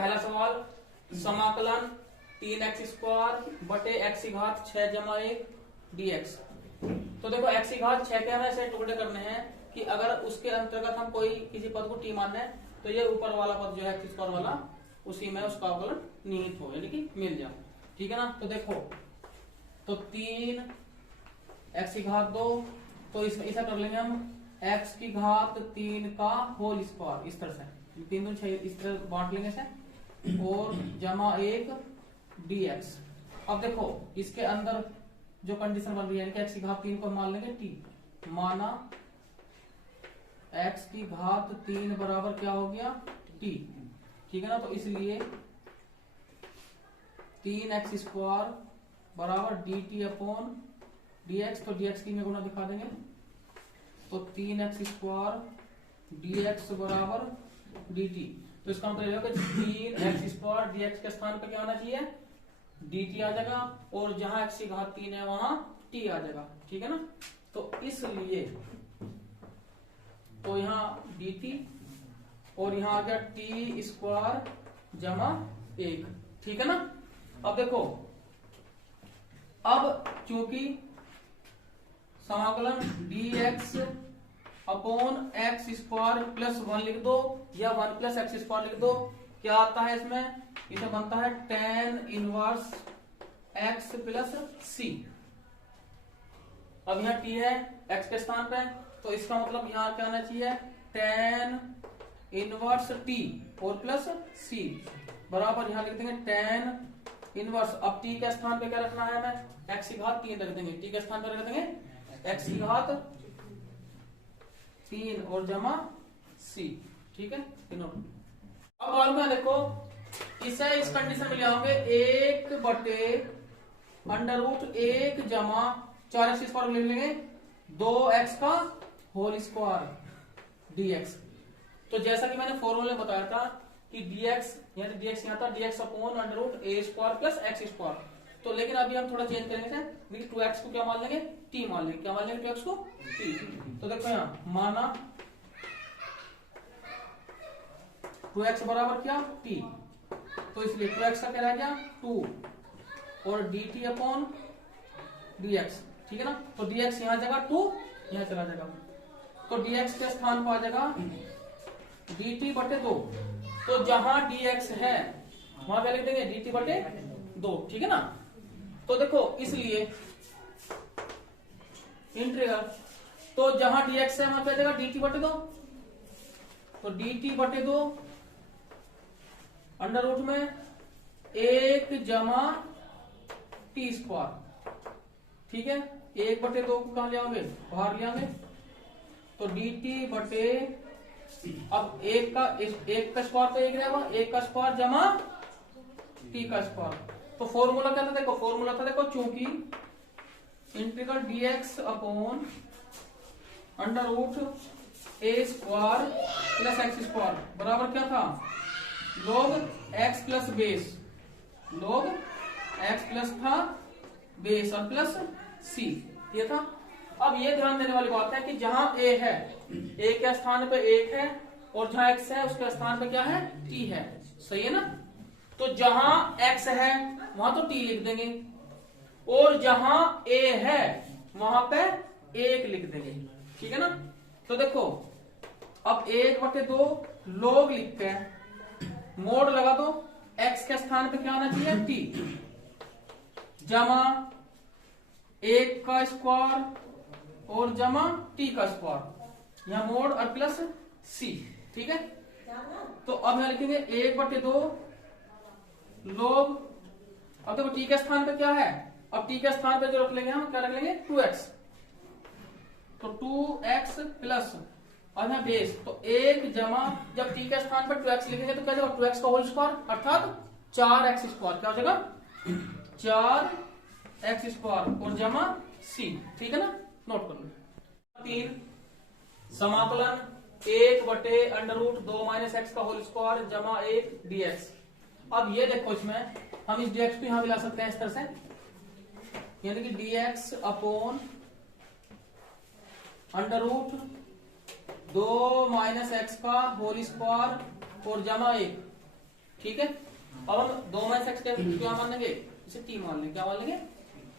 पहला सवाल समाकलन 3x² बटे x की घात 6 जमा 1 dx। तो देखो x की घात 6 के हमें ऐसे टुकड़े करने हैं कि अगर उसके अंतर्गत हम कोई किसी पद को t मान लें तो ये ऊपर वाला पद जो है x² वाला उसी में उसका अवकलन निहित हो यानी कि मिल जाए। ठीक है ना। तो देखो तो 3x की घात 2 तो ऐसा कर लेंगे हम x की घात 3 का होल स्क्वायर इस तरह से 3 दूनी 6 इस तरह बांट लेंगे इसे और जमा 1 dx। अब देखो इसके अंदर जो कंडीशन बन रही है कि x की घात 3 को मान लेंगे t माना x की घात 3 बराबर क्या हो गया t। ठीक है ना। तो इसलिए 3x² बराबर dt अपॉन dx। तो dx की में गुना दिखा देंगे तो 3x² dx बराबर dt। तो इसका मतलब यह कि 3x² dx के स्थान पर क्या आना चाहिए dt आ जाएगा और जहां x की घात 3 है वहां t आ जाएगा। ठीक है ना। तो इसलिए तो यहाँ dt और यहाँ आ गया t² जमा 1। ठीक है ना। अब देखो अब चूंकि समाकलन dx अपॉन x² प्लस 1 लिख दो या 1 प्लस x² लिख दो क्या आता है इसमें इसे बनता है tan inverse x plus c। अब यहाँ t है x के स्थान पे तो इसका मतलब यहाँ क्या आना चाहिए tan इनवर्स t और प्लस c बराबर यहाँ लिख देंगे tan इनवर्स। अब t के स्थान पे क्या रखना है हमें x की घात 3 रख देंगे t के स्थान पर रख देंगे x की घात 3 और जमा c। ठीक है। अब और में देखो इसे इस कंडीशन में ले आओगे 1/√1 जमा 4x² ले लेंगे 2x का होल स्क्वायर dx। तो जैसा कि मैंने फॉर्मूले बताया था कि dx यानी dx यहाँ था dx upon √a² plus x²। तो लेकिन अभी हम थोड़ा चेंज करेंगे 2x को क्या मान लेंगे t मान लेंगे। क्या मान लेंगे 2x को t। तो देखो यहाँ माना 2x बराबर क्या t तो इसलिए 2x का क्या रह गया 2 और dt अपॉन dx। ठीक है ना। तो dx यहाँ जगह 2 यहाँ चला जाएगा तो dx के स्थान पर आ जाएगा dt बटे 2। तो जहां dx है वहां क्या लिख देंगे dt बटे 2। ठीक है ना। तो देखो इसलिए इंटीग्रल तो जहां dx है वहां क्या जाएगा dt बटे 2। तो dt बटे 2 अंडर रूट में 1 जमा t²। ठीक है। 1/2 को कहां ले आओगे बाहर ले आओगे तो dt बटे अब 1 का स्क्वायर तो 1 रहेगा 1 का स्क्वायर जमा t का स्क्वायर। तो फॉर्मूला क्या था देखो फॉर्मूला था देखो चूंकि integral dx upon √a² plus x² बराबर क्या था log x plus base log x plus था बेस और प्लस c ये था। अब ये ध्यान देने वाली बात है कि जहां a है a के स्थान पे 1 है और जहां x है उसके स्थान पे क्या है t है। सही है ना। तो जहां x है वहां तो t लिख देंगे और जहां a है वहां पे 1 लिख देंगे। ठीक है ना। तो देखो अब 1/2 log लिखते हैं मोड लगा दो x के स्थान पे क्या आना चाहिए t जमा 1 का स्क्वायर और जमा t का स्क्वायर यहाँ मोड और प्लस c। ठीक है। तो अब यहाँ लिखेंगे 1/2 log अब देखो t के स्थान पे क्या है अब t के स्थान पे जो रख लेंगे हम क्या रख लेंगे 2x। तो 2x प्लस और यहाँ बेस तो 1 जमा जब t के स्थान पर 2x लिखेंगे तो क्या जाएगा 2x का होल स्क्वायर अर्थात 4x² क्या हो जाएगा 4x² और जमा c। ठीक है ना। नोट कर लो 3 समाकलन 1/√2 - x का होल स्क्वायर जमा 1 dx। अब ये देखो इसमें हम इस dx को यहां भी ला सकते हैं इस तरह से यानी कि dx अपॉन √2 - x का होल स्क्वायर और जमा 1 ठीक है। अब हम 2 माइनस एक्स क्या मान लेंगे, इसे टी मान लेंगे। क्या मान लेंगे,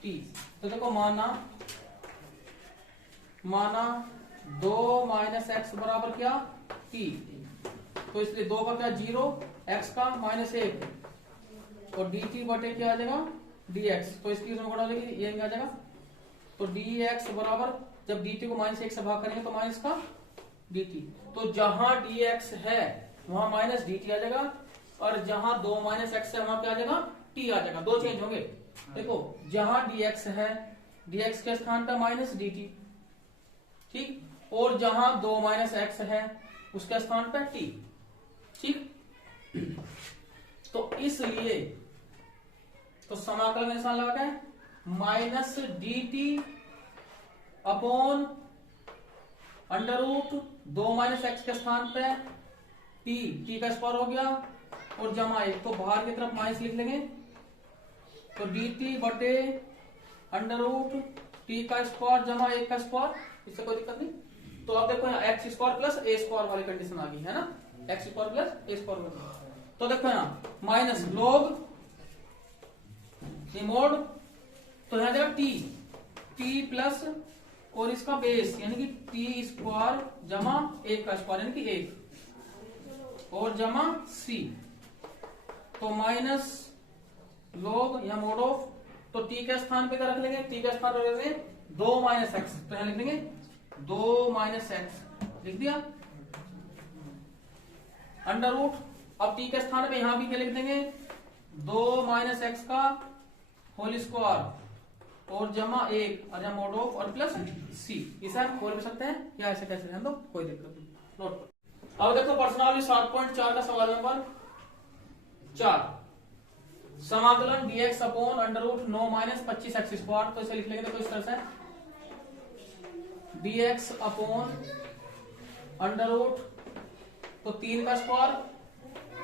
टी। तो देखो माना 2 माइनस एक्स बराबर क्या, टी। तो इसलिए 2 का क्या 0, एक्स का -1 और डी टी बटे क्या आ जाएगा dx। तो इसकी गुणा हो जाएगी, ये आ जाएगा। तो dx बराबर, जब dt को -1 से भाग करेंगे तो माइनस का dt। तो जहां dx है वहां माइनस dt आ जाएगा, और जहां 2 माइनस एक्स है वहां क्या आ जाएगा, t आ जाएगा। दो चेंज होंगे। देखो जहां dx है, dx के स्थान पर माइनस dt, ठीक। और जहां 2 माइनस एक्स है उसके स्थान पर t, ठीक। तो इसलिए तो समाकलन में निशान लगा है, minus dt upon √2 minus x के स्थान पे t का स्क्वायर हो गया, और जमा 1। तो बाहर की तरफ माइनस लिख लेंगे, तो dt बटे √t का स्क्वायर जमा 1 का स्क्वायर, इससे कोई दिक्कत नहीं। तो अब देखो यहाँ एक्स स्क्वायर प्लस ए स्क्वायर वाली कंडीशन आ गई है ना, एक्स स्क्वायर प्लस ए स्क्वायर। तो देखो यहाँ माइनस लॉग मोड, तो यहाँ जाएगा टी प्लस और इसका बेस यानी कि टी स्क्वायर जमा 1 का स्क्वायर यानी कि 1 और जमा सी। तो माइनस लॉग या मोड ऑफ, तो टी के स्थान पे क्या रख लेंगे, टी के स्थान पर रख लेंगे 2 माइनस एक्स। तो यहां लिख देंगे 2 माइनस एक्स, लिख दिया अंडर रूट। अब टी के स्थान पे यहां भी क्या लिख देंगे, 2 माइनस एक्स का होल स्क्वायर और जमा 1 और मोड ऑफ और प्लस सी। इसे हम खोल भी सकते हैं या ऐसे कैसे रहने दो, कोई दिक्कत नहीं, नोट करो। अब देखो प्रश्नावली 7.4 का सवाल नंबर 4, समाकलन dx upon √9 minus 25 x square. तो इसे लिख लेंगे, देखो इस तरह से dx अपॉन √ तो 3 का स्क्वायर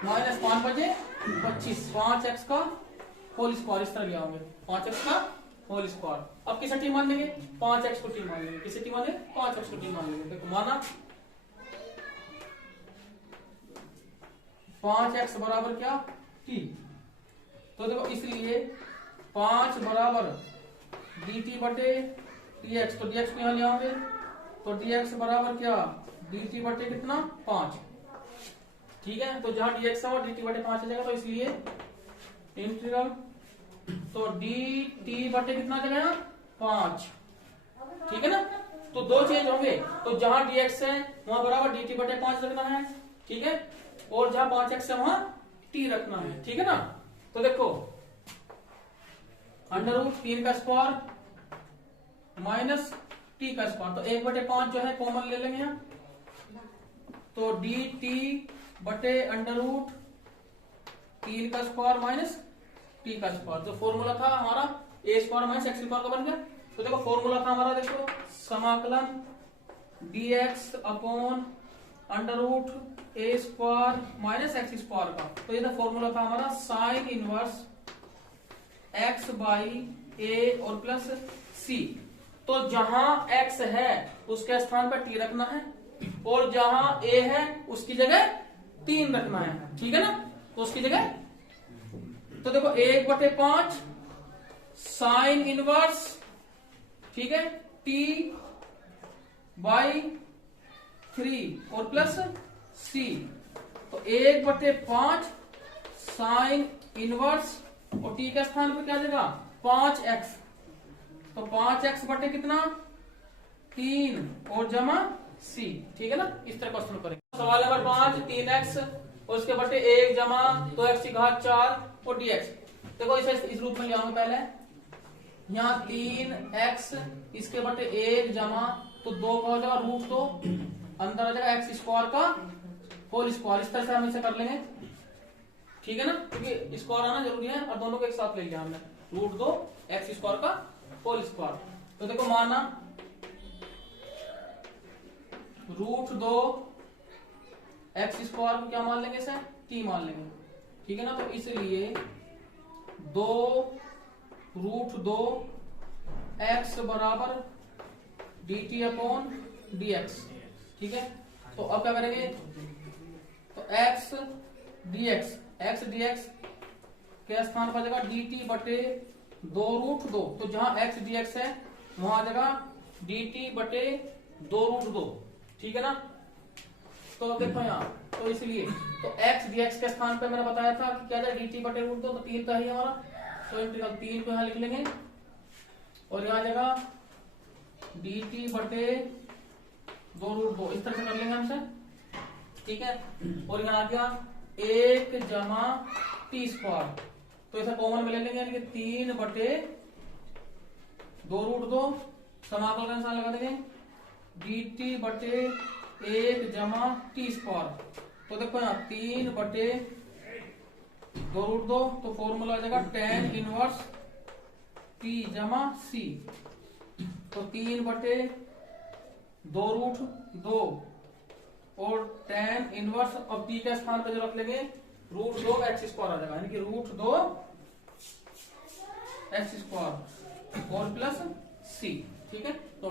माइनस 5 बजे 25 5x का होल स्क्वायर, इस तरह लिया होंगे 5x का होल स्क्वायर। अब किसे टी मान लेंगे, 5x को टी मान लेंगे। किसे टी मान लेंगे, 5x को टी मान लेंगे। देखो माना 5x बराबर क्या, t। तो देखो इसलिए 5 बराबर dt बटे dx। तो dx को यहां ले आओगे, तो dx बराबर क्या, dt बटे कितना 5, ठीक है। तो जहां dx है वो dt बटे 5 आ जाएगा। तो इसलिए इंटीग्रल, तो dt बटे कितना आ जाएगा 5, ठीक है ना। तो दो चेंज होंगे, तो जहां dx है वहां बराबर dt बटे 5 रखना है, ठीक है। और जहां 5x है वहां t रखना है, ठीक है ना। तो देखो √3 का स्क्वायर माइनस t का स्क्वायर, तो 1/5 जो है कॉमन ले लेंगे यहाँ। तो dt बटे √3 का स्क्वायर माइनस t का स्क्वायर। तो फॉर्मूला था हमारा a square minus x square का बन गया। तो देखो फॉर्मूला था हमारा, देखो समाकलन dx upon √a square minus x square का। तो ये था फॉर्मूला था हमारा sine inverse x by a और प्लस c। तो जहां x है उसके स्थान पर t रखना है, और जहां a है उसकी जगह 3 रखना है, ठीक है ना। तो उसकी जगह, तो देखो 1/5 साइन इनवर्स, ठीक है, t बाई 3 और प्लस c। तो 1/5 साइन इनवर्स और t के स्थान पर क्या देगा 5x। तो 5x बटे कितना 3 और जमा c, ठीक है ना। इस तरह क्वेश्चन करेंगे। सवाल नंबर 5, 3x और उसके बटे 1 जमा 2x की घात 4 और dx। देखो इसे इस रूप में लिया पहले, यहाँ 3x इसके बटे 1 जमा, तो 2 का हो जाएगा √2, अंदर आ जाएगा x स्क्वायर का होल स्क्वायर। इस तरह से हम इसे कर लेंगे, ठीक है ना, क्योंकि स्क्वायर आना जरूरी है और दोनों को एक साथ ले लिया हमने, √2 x स्क्वायर का होल स्क्वायर। तो देखो माना √2 x स्क्वायर को क्या मान लेंगे इसे, t मान लेंगे, ठीक है ना। तो इसलिए 2√2 x बराबर dt अपॉन dx, ठीक है। तो अब क्या करेंगे, तो x dx x D x के स्थान पर जगह डी टी बटे 2√2। तो जहां एक्स डी एक्स है वहां जगह डी टी बटे 2√2। ठीक है ना। तो देखो यहाँ, तो इसलिए तो एक्स डी एक्स के स्थान पे मैंने बताया था कि क्या जाए डी टी बटे √2, तो 3 तो है ही हमारा, तो इंटीग्रल 3 को यहाँ लिख लेंगे और यहाँ जगह डी टी बटे 2√2 इस तरह से कर लेंगे हमसे। ठीक है। और यहाँ आ गया 1 जमा टी स्क्वायर, तो इसे कॉमन में ले लेंगे यानी कि 3 बटे 2√2 समाकल का निशान लगा देंगे डी टी बटे 1 जमा टी स्क्वायर। तो देखो यहाँ 3 बटे 2√2, तो फॉर्मूला आ जाएगा tan इनवर्स टी जमा सी। तो 3 बटे 2√2 और tan इनवर्स, अब टी के स्थान पर जो रख लेंगे √2 एक्स स्क्वायर आ जाएगा, यानी कि √2 एक्स स्क्वायर और प्लस सी। ठीक है। तो